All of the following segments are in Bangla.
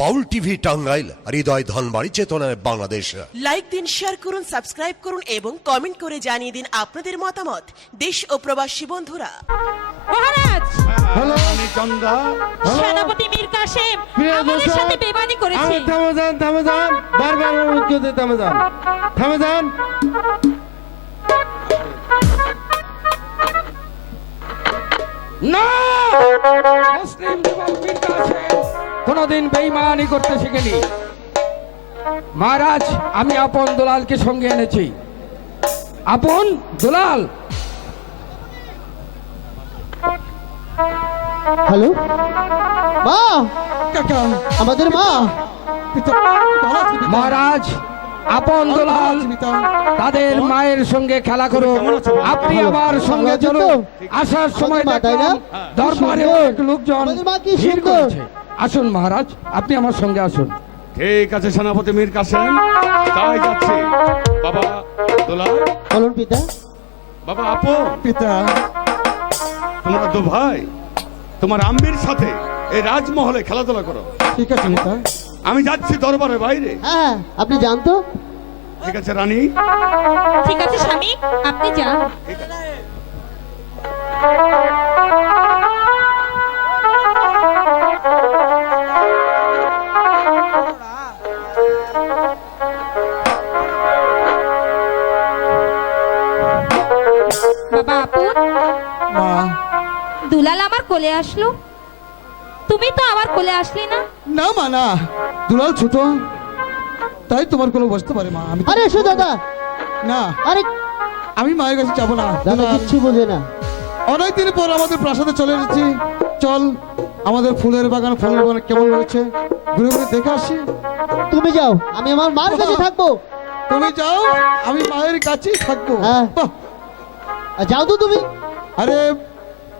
বাউল টিভি টাঙ্গাইল হৃদয় ধনবাড়ি চেতনায় বাংলাদেশ। লাইক দিন শেয়ার করুন সাবস্ক্রাইব করুন এবং কমেন্ট করে জানিয়ে দিন আপনাদের মতামত। দেশ ও প্রবাসী বন্ধুরা। মহারাজ! আমি চন্দা সেনাপতি মীর কাসেম আমাদের সাথে বেমানি করেছে। থামে যান থামে যান। বারবার অনুরোধ করতে থামে যান। থামে যান। না! কোনোদিন বেইমানি করতে শিখেনি। মহারাজ আমি আপন দুলালকে সঙ্গে এনেছি। আপন দুলাল? হ্যালো? মা! কাকা আমাদের মা? মহারাজ আপন দুলাল তাদের মায়ের সঙ্গে খেলা করো। আপনি আবার সঙ্গে তো? আসার সময় দরবারে লোকজন ভিড়। করেছে। আসুন মহারাজ আপনি আমার সঙ্গে আসুন। ঠিক আছে সেনাপতি মীর কাসেম। তাই যাচ্ছি। বাবা দোলা। বলুন পিতা। বাবা আপু। পিতা। তোমরা দু ভাই তোমার আম্মির সাথে এই রাজমহলে খেলাধুলা করো। ঠিক আছে পিতা। আমি যাচ্ছি দরবারের বাইরে। হ্যাঁ আপনি জানতো ঠিক আছে রানী। ঠিক আছে স্বামী আপনি যান। বাবা কোলে আসলো? তুমি তো আমার কোলে আসলে না? না মা না। দুলাল ছোট। তাই তোমার কোলে বসতে পারে মা। আমি আরে এসো দাদা। না। আরে আমি মায়ের কাছে যাব না দাদা কিচ্ছু বোঝে না। অনেক দিন পর আমাদের প্রাসাদে চলে এসেছি। চল আমাদের ফুলের বাগান ফলের বাগান কেমন রয়েছে? ঘুরে ঘুরে দেখে আসি। তুমি যাও আমি আমার মার কাছে থাকব। তুমি যাও আমি মায়ের কাছেই থাকব। হ্যাঁ। যাও তো তুমি। আরে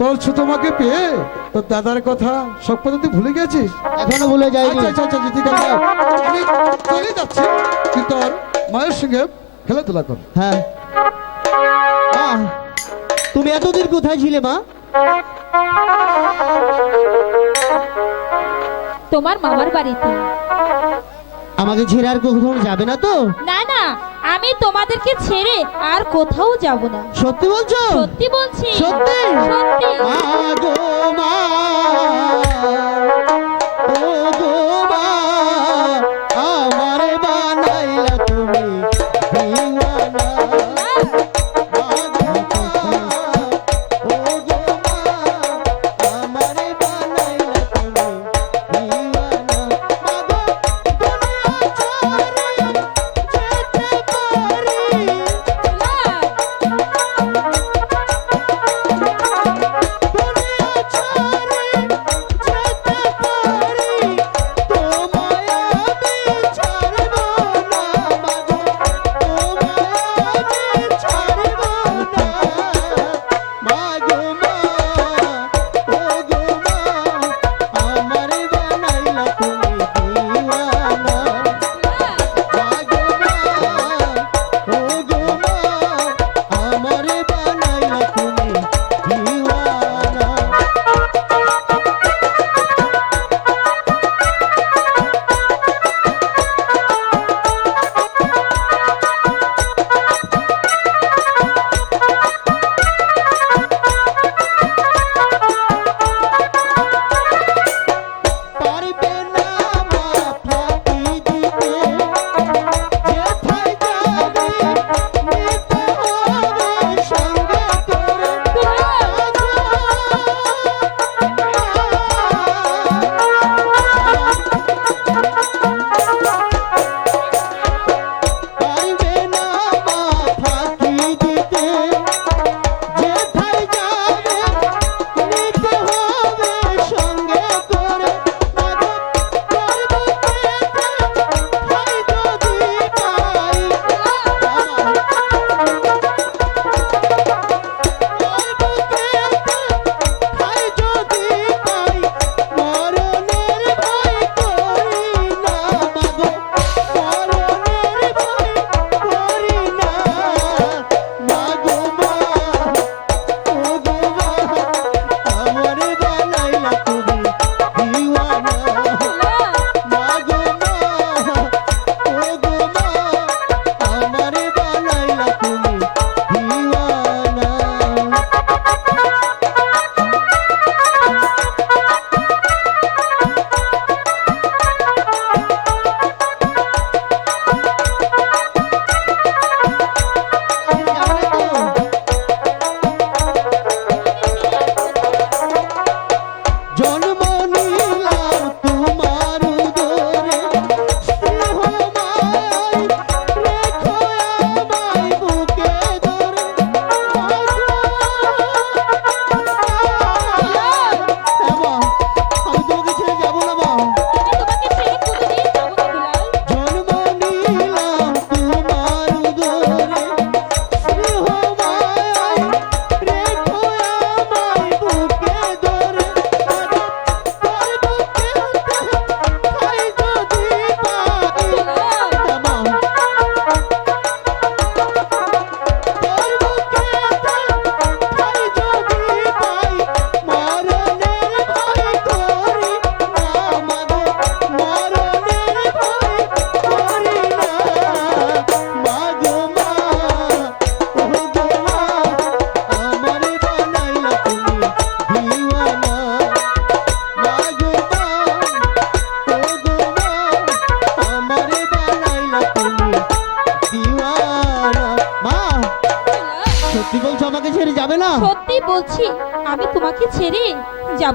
তোর ছোট মাকে পেয়ে তোর দাদার কথা সব কথা তুই ভুলে গেছিস? এখনও ভুলে যাইনি। আচ্ছা আচ্ছা আচ্ছা ঠিক আছে। আমি চলে যাচ্ছি। তুই তোর মায়ের সঙ্গে খেলাধুলা কর। হ্যাঁ। তুমি এতদিন কোথায় ছিলে মা? তোমার মামার বাড়িতে। আমাকে ছেড়ে আর কখনো যাবে না তো? না না। আমি তোমাদেরকে ছেড়ে আর কোথাও যাব না। সত্যি বলছো? সত্যি বলছি। সত্যি? সত্যি।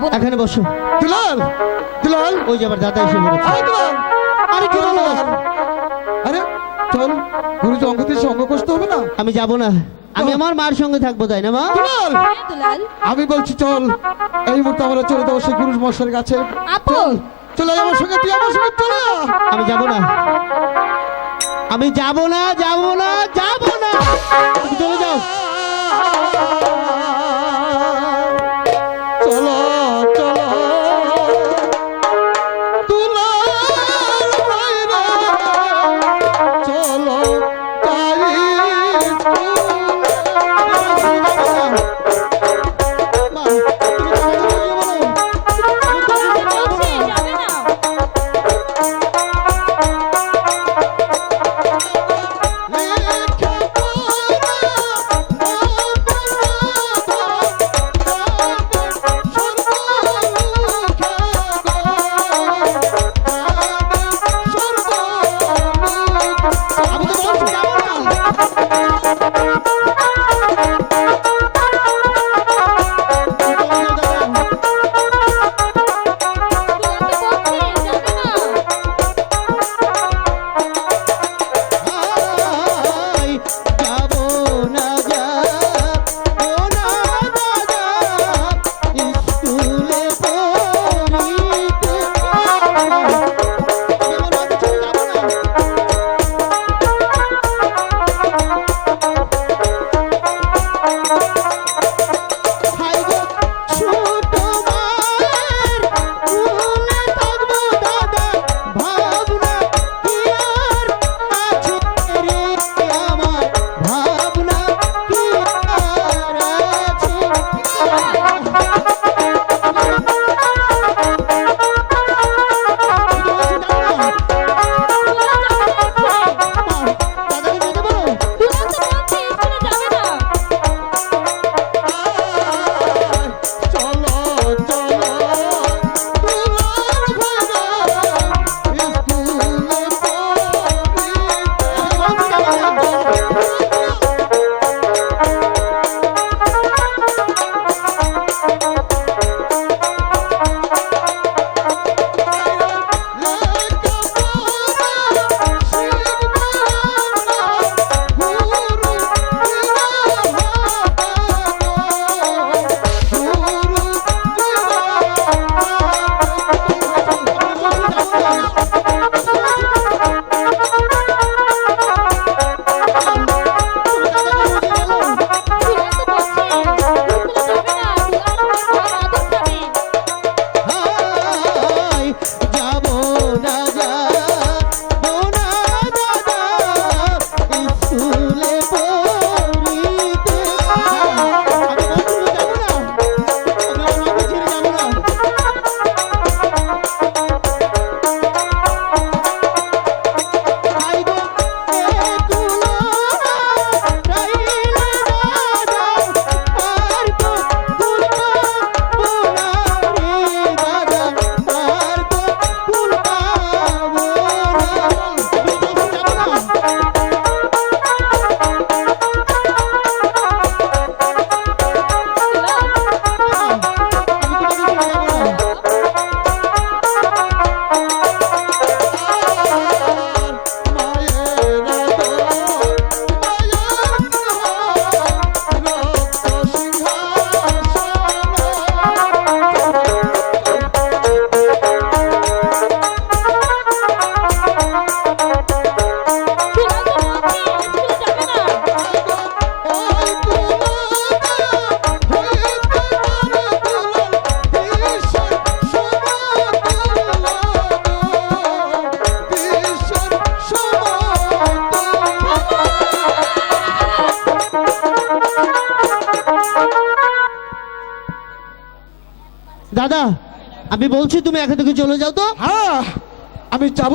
যাব এখানে বসো। দুলাল! দুলাল! ওই যে আবার দাদা এসে পড়েছে আরে দুলাল! আরে কি বলো আরে চল গুরুজি অঙ্গতির সঙ্গ কষতে হবে না? আমি যাব না। আমি আমার মার সঙ্গে থাকব তাই না মা? দুলাল! হ্যাঁ, আমি বলছি চল। এই মুহূর্তে আমরা চলে যাব সেই গুরু মশাইয়ের কাছে। আপন চলে। আমার সঙ্গে তুই আমার সঙ্গে চলে আমি যাব না। আমি যাব না যাব না যাব না। তুমি চলে যাও। আমি বলছি তুমি এখান থেকে চলে যাও তো। হ্যাঁ আমি যাব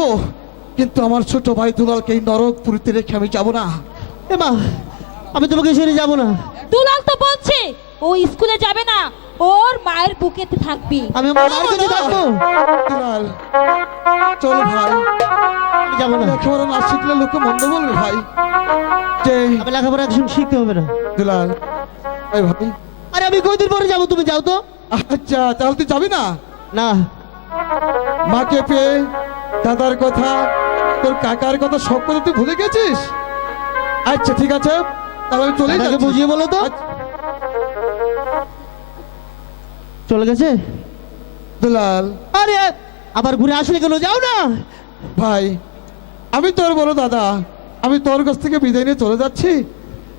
কিন্তু আমার ছোট ভাই দুলালকে এই নরক পুরীতে রেখে আমি যাব না। এ মা আমি তোমাকে ছেড়ে যাব না। দুলাল তো বলছে ও স্কুলে যাবে না ওর মায়ের বুকেতে থাকবি। আমি মার কাছে থাকব। দুলাল! চল ভাই। আমি যাব না। লেখাপড়া না শিখলে লোকে মন্দ বলবে ভাই। যে আমি লেখাপড়া একজন শিখতে হবে না। দুলাল! এই ভাই। আরে আমি কয়দিন পরে যাব তুমি যাও তো। আচ্ছা তাহলে তুই যাবি না? না। মাকে পেয়ে দাদার কথা তোর কাকার কথা সব কথা তুই ভুলে গেছিস? আচ্ছা ঠিক আছে তাহলে আমি চলে যাচ্ছি। বুঝিয়ে বলো তো। আচ্ছা, চলে গেছে? দুলাল। আরে আবার ঘুরে আসলে কেন? যাও না। ভাই আমি তোর বলো দাদা। আমি তোর কাছ থেকে বিদায় নিয়ে চলে যাচ্ছি।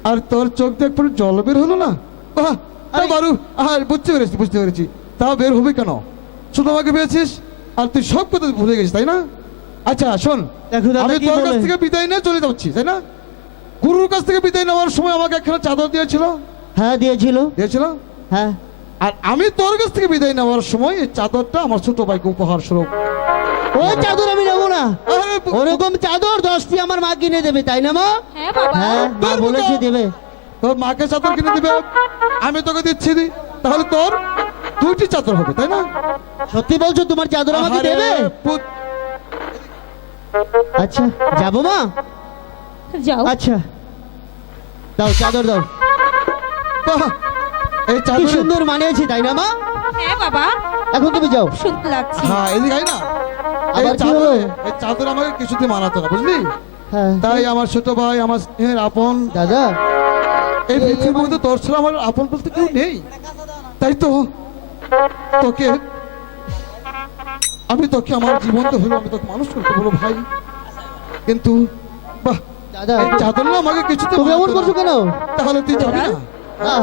আর তোর চোখ দিয়ে জল বের হলো না? বাহ, তা বারু আর বুঝতে পেরেছি বুঝতে পেরেছি। তাও বের হবে কেন? শুধু আমাকে পেয়েছিস? আর তুই সব কথা ভুলে গেছিস তাই না? আচ্ছা শোন আমি তোর কাছ থেকে বিদায় নিয়ে চলে যাচ্ছি তাই না? গুরুর কাছ থেকে বিদায় নেওয়ার সময় আমাকে একখানা চাদর দিয়েছিল? হ্যাঁ দিয়েছিল। দিয়েছিল? হ্যাঁ। আর আমি তোর কাছ থেকে বিদায় নেওয়ার সময় এই চাদরটা আমার ছোট ভাইকে উপহার স্বরূপ। ওই চাদর আমি নেব না। ওরকম চাদর দশটি আমার মা কিনে দেবে তাই না মা? হ্যাঁ বাবা। হ্যাঁ মা বলেছে দেবে। তোর মাকে চাদর কিনে দিবে? আমি তোকে দিচ্ছি দি। তাহলে তোর দুইটি চাদর হবে তাই না? সত্যি বলছো তোমার চাদর আমাকে দেবে? আচ্ছা যাব মা? যাও। আচ্ছা। দাও চাদর দাও। এই চাদর সুন্দর মানিয়েছি তাই না মা? হ্যাঁ বাবা। এখন তুমি যাও। সুন্দর লাগছে। হ্যাঁ এদিকে আয় না। এই আবার কি চাদর হলো? এই চাদর আমাকে কিছুতে মানাতো না বুঝলি? হ্যাঁ। তাই আমার ছোট ভাই আমার স্নেহের আপন। দাদা। এই পৃথিবীর মধ্যে তোর ছাড়া আমার আপন বলতে কেউ নেই। তাই তো তোকে আমি তোকে আমার জীবন তো হলো আমি তোকে মানুষ করতে বলো ভাই কিন্তু বাহ দাদা চাদর না আমাকে কিছুতে তুমি এমন মানাতো করছ কেন তাহলে তুই যাবি না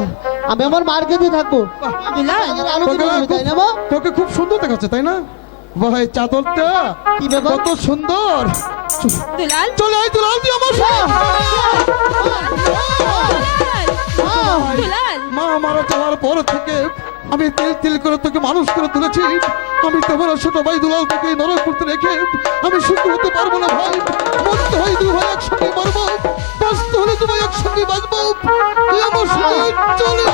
আমি আমার মার কাছে থাকব তোকে খুব- তোকে খুব সুন্দর দেখাচ্ছে তাই না ভাই চাদরটা? কত সুন্দর চলে আয় দুলাল তুই আমার মা মারা যাওয়ার পর থেকে আমি তেল তেল করে তোকে মানুষ করে তুলেছি। আমি তোমার ছোট ভাই দুলাল তোকে নরক করতে রেখে আমি সুখ হতে পারব না ভাই। মরতে হয় দুই ভাই একসঙ্গে মারবো। বাঁচতে হলে তোমায় একসঙ্গে বাঁচবো। তুই আমার সাথে চলে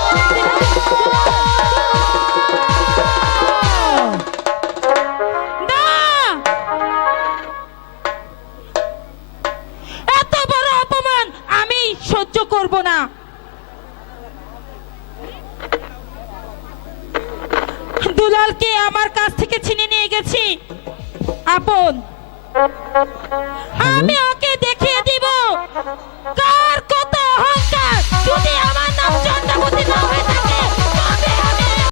দুলালকে আমার কাছ থেকে ছিনে নিয়ে গেছি। আপন। আমি